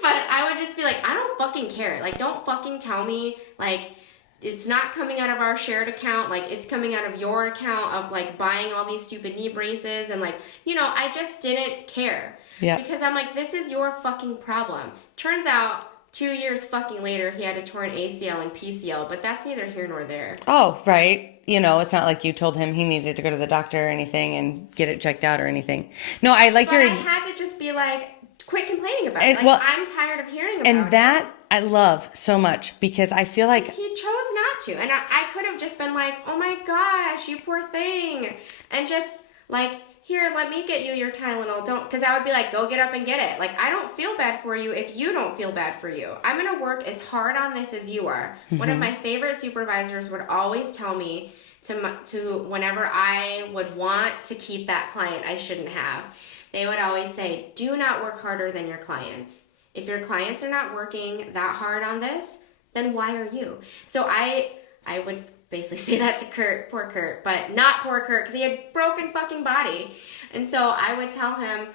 But I would just be like, I don't fucking care. Like, don't fucking tell me, like, it's not coming out of our shared account. Like, it's coming out of your account of, like, buying all these stupid knee braces. And, like, I just didn't care. Yeah. Because I'm like, this is your fucking problem. Turns out, 2 years fucking later, he had a torn ACL and PCL, but that's neither here nor there. Oh, right. It's not like you told him he needed to go to the doctor or anything and get it checked out or anything. No, I had to just be like, quit complaining about it. Like, well, I'm tired of hearing about it. And that I love so much because I feel like he chose not to. And I could have just been like, oh my gosh, you poor thing. And just like, here, let me get you your Tylenol. Because I would be like, go get up and get it. Like, I don't feel bad for you if you don't feel bad for you. I'm going to work as hard on this as you are. One of my favorite supervisors would always tell me to whenever I would want to keep that client I shouldn't have, they would always say, do not work harder than your clients. If your clients are not working that hard on this, then why are you? So I I would basically say that to Kurt, poor Kurt, but not poor Kurt because he had broken fucking body. And so I would tell him,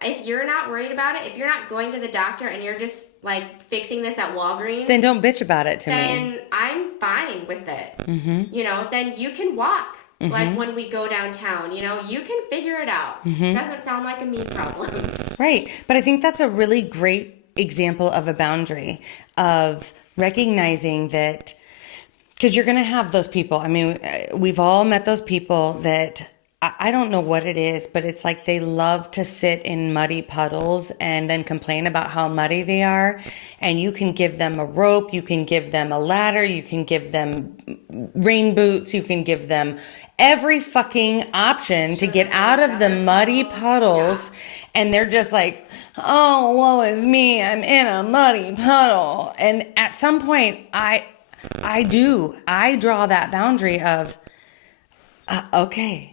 if you're not worried about it, if you're not going to the doctor and you're just like fixing this at Walgreens, Then don't bitch about it to me. then I'm fine with it. You know, then you can walk. Like when we go downtown, you know, you can figure it out. It doesn't sound like a me problem. Right. But I think that's a really great example of a boundary, of recognizing that, because you're going to have those people. I mean, we've all met those people that I don't know what it is, but it's like they love to sit in muddy puddles and then complain about how muddy they are. And you can give them a rope, you can give them a ladder, you can give them rain boots, you can give them every fucking option to get out of the muddy puddles. And they're just like, oh, woe is me, I'm in a muddy puddle. And at some point, I draw that boundary of, okay,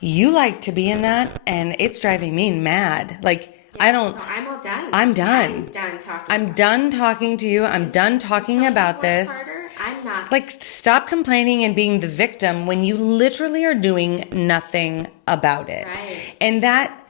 you like to be in that, and it's driving me mad. Like, I don't. So I'm all done. I'm done. I'm done talking. I'm done talking to you. I'm done talking about this. Harder, I'm not. Like, stop complaining and being the victim when you literally are doing nothing about it. Right. And that,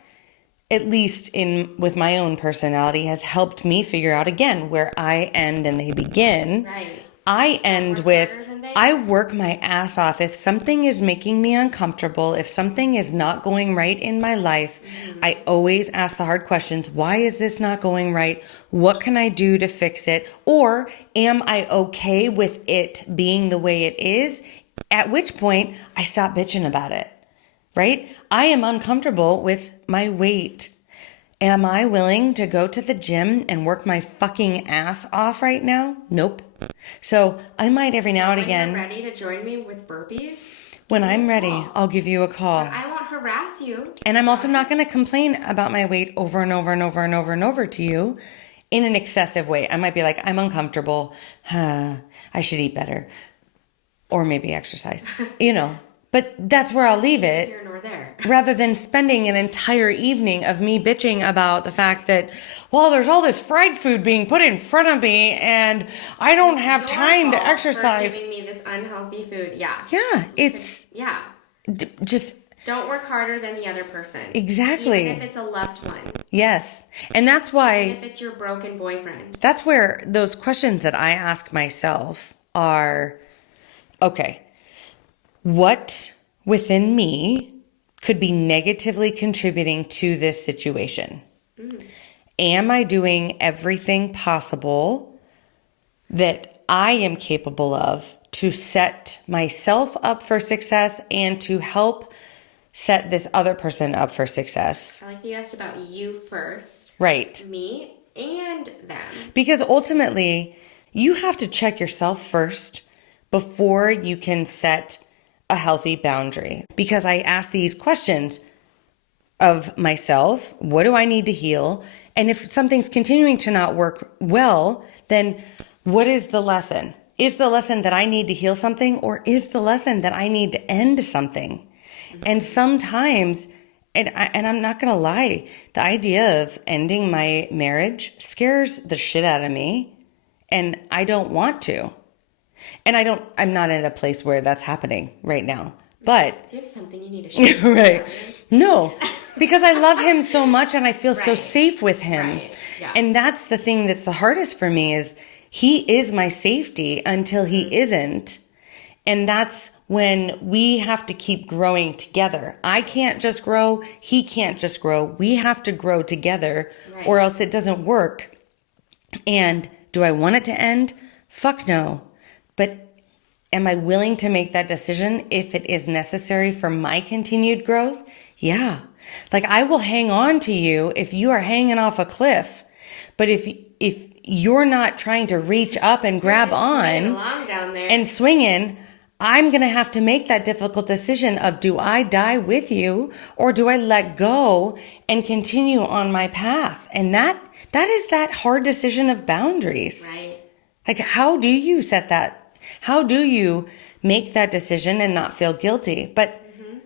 at least with my own personality, has helped me figure out again where I end and they begin. Right. I end with, I work my ass off. If something is making me uncomfortable, if something is not going right in my life, I always ask the hard questions. Why is this not going right? What can I do to fix it? Or am I okay with it being the way it is? At which point I stop bitching about it, right? I am uncomfortable with my weight. Am I willing to go to the gym and work my fucking ass off right now? Nope. So I might every now and again. When you're ready to join me with burpees? When I'm ready, I'll give you a call. But I won't harass you. And I'm also not going to complain about my weight over and over and over and over and over to you in an excessive way. I might be like, I'm uncomfortable. I should eat better. Or maybe exercise, But that's where I'll leave it. Here nor there. Rather than spending an entire evening of me bitching about the fact that, well, there's all this fried food being put in front of me and I don't have time to exercise. For giving me this unhealthy food. Yeah. Yeah, it's just don't work harder than the other person. Exactly. Even if it's a loved one. Yes. And that's why, even if it's your broken boyfriend. That's where those questions that I ask myself are, okay, what within me could be negatively contributing to this situation? Am I doing everything possible that I am capable of to set myself up for success and to help set this other person up for success? I like that you asked about you first. Right. Me and them. Because ultimately, you have to check yourself first before you can set a healthy boundary. Because I ask these questions of myself. What do I need to heal? And if something's continuing to not work well, then what is the lesson? Is the lesson that I need to heal something, or is the lesson that I need to end something? And sometimes, and I'm not going to lie, the idea of ending my marriage scares the shit out of me, and I don't want to. And I'm not in a place where that's happening right now. But do you have something you need to share? Right. No, because I love him so much and I feel so safe with him. Right. Yeah. And that's the thing that's the hardest for me, is he is my safety until he isn't. And that's when we have to keep growing together. I can't just grow. He can't just grow. We have to grow together, or else it doesn't work. And do I want it to end? Fuck no. But am I willing to make that decision if it is necessary for my continued growth? Yeah. Like, I will hang on to you if you are hanging off a cliff. But if you're not trying to reach up and grab on and swinging, I'm going to have to make that difficult decision of, do I die with you, or do I let go and continue on my path? And that is that hard decision of boundaries. Right. Like, how do you set that? How do you make that decision and not feel guilty? But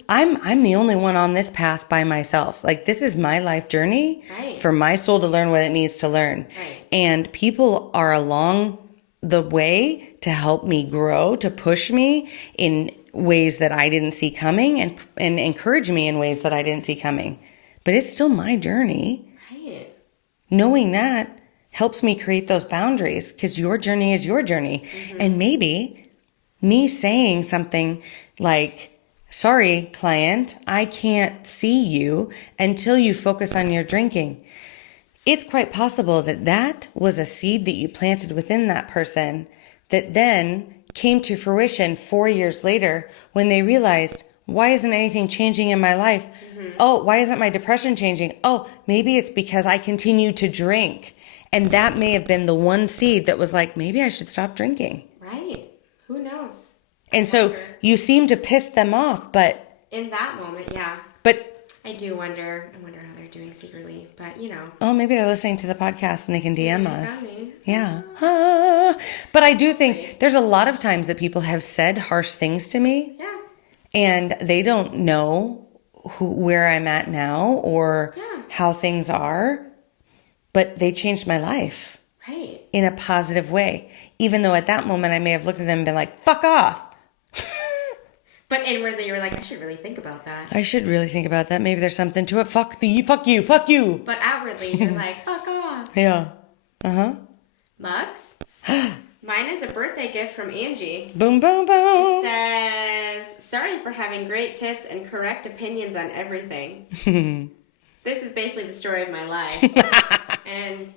I'm the only one on this path by myself. Like, this is my life journey for my soul to learn what it needs to learn. Right. And people are along the way to help me grow, to push me in ways that I didn't see coming and encourage me in ways that I didn't see coming. But it's still my journey. Right. Knowing that helps me create those boundaries because your journey is your journey. And maybe me saying something like, sorry, client, I can't see you until you focus on your drinking. It's quite possible that that was a seed that you planted within that person that then came to fruition 4 years later when they realized, why isn't anything changing in my life? Oh, why isn't my depression changing? Oh, maybe it's because I continue to drink. And that may have been the one seed that was like, maybe I should stop drinking. Right. Who knows? And so you seem to piss them off, but... in that moment, yeah. But... I do wonder. I wonder how they're doing secretly, but you know. Oh, maybe they're listening to the podcast and they can DM us. Me. Yeah. But I do think there's a lot of times that people have said harsh things to me. Yeah. And they don't know where I'm at now or how things are, but they changed my life. Right. In a positive way. Even though at that moment I may have looked at them and been like, fuck off. But inwardly you were like, I should really think about that. I should really think about that. Maybe there's something to it. Fuck you. But outwardly you're like, fuck off. Yeah. Uh-huh. Mugs? Mine is a birthday gift from Angee. Boom, boom, boom. It says, sorry for having great tits and correct opinions on everything. This is basically the story of my life. And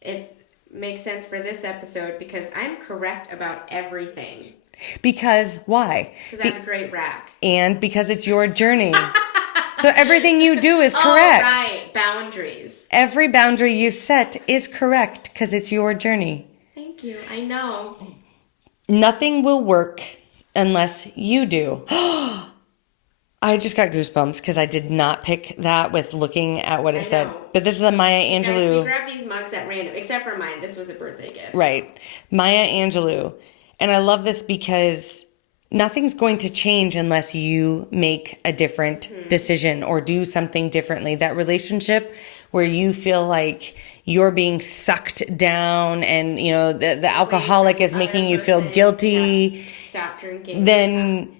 it makes sense for this episode because I'm correct about everything. Because why? Because I have a great rack. And because it's your journey. So everything you do is correct. Oh, right. Boundaries. Every boundary you set is correct because it's your journey. Thank you. I know. Nothing will work unless you do. I just got goosebumps because I did not pick that with looking at what it said. But this is a Maya Angelou. Guys, we grabbed these mugs at random, except for mine. This was a birthday gift. Right. Maya Angelou. And I love this because nothing's going to change unless you make a different decision or do something differently. That relationship where you feel like you're being sucked down and, you know, the alcoholic is making you feel guilty. Yeah. Stop drinking. Then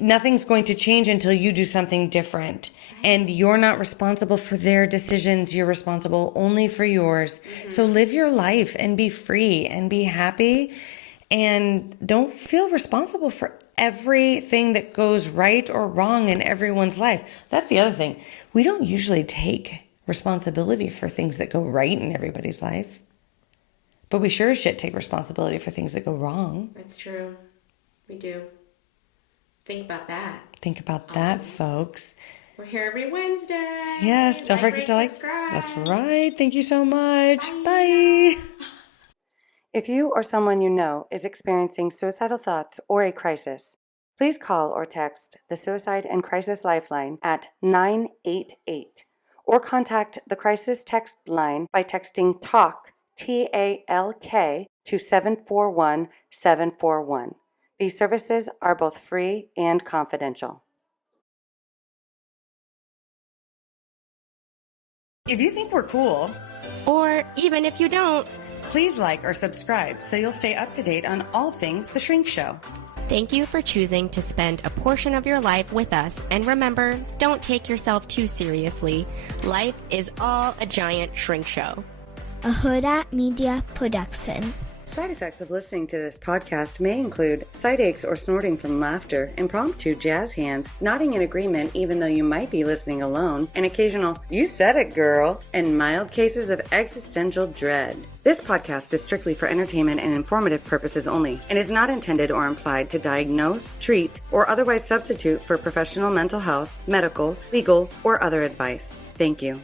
nothing's going to change until you do something different. And you're not responsible for their decisions. You're responsible only for yours. So live your life and be free and be happy. And don't feel responsible for everything that goes right or wrong in everyone's life. That's the other thing. We don't usually take responsibility for things that go right in everybody's life. But we sure as shit take responsibility for things that go wrong. That's true. We do. Think about that. Think about that, folks. We're here every Wednesday. Yes, don't forget to like. Subscribe. That's right. Thank you so much. Bye. If you or someone you know is experiencing suicidal thoughts or a crisis, please call or text the Suicide and Crisis Lifeline at 988 or contact the Crisis Text Line by texting TALK, TALK, to 741-741. These services are both free and confidential. If you think we're cool, or even if you don't, please like or subscribe so you'll stay up to date on all things The Shrink Show. Thank you for choosing to spend a portion of your life with us. And remember, don't take yourself too seriously. Life is all a giant shrink show. A Huda Media Production. Side effects of listening to this podcast may include side aches or snorting from laughter, impromptu jazz hands, nodding in agreement even though you might be listening alone, an occasional, "You said it, girl," and mild cases of existential dread. This podcast is strictly for entertainment and informative purposes only, and is not intended or implied to diagnose, treat, or otherwise substitute for professional mental health, medical, legal, or other advice. Thank you.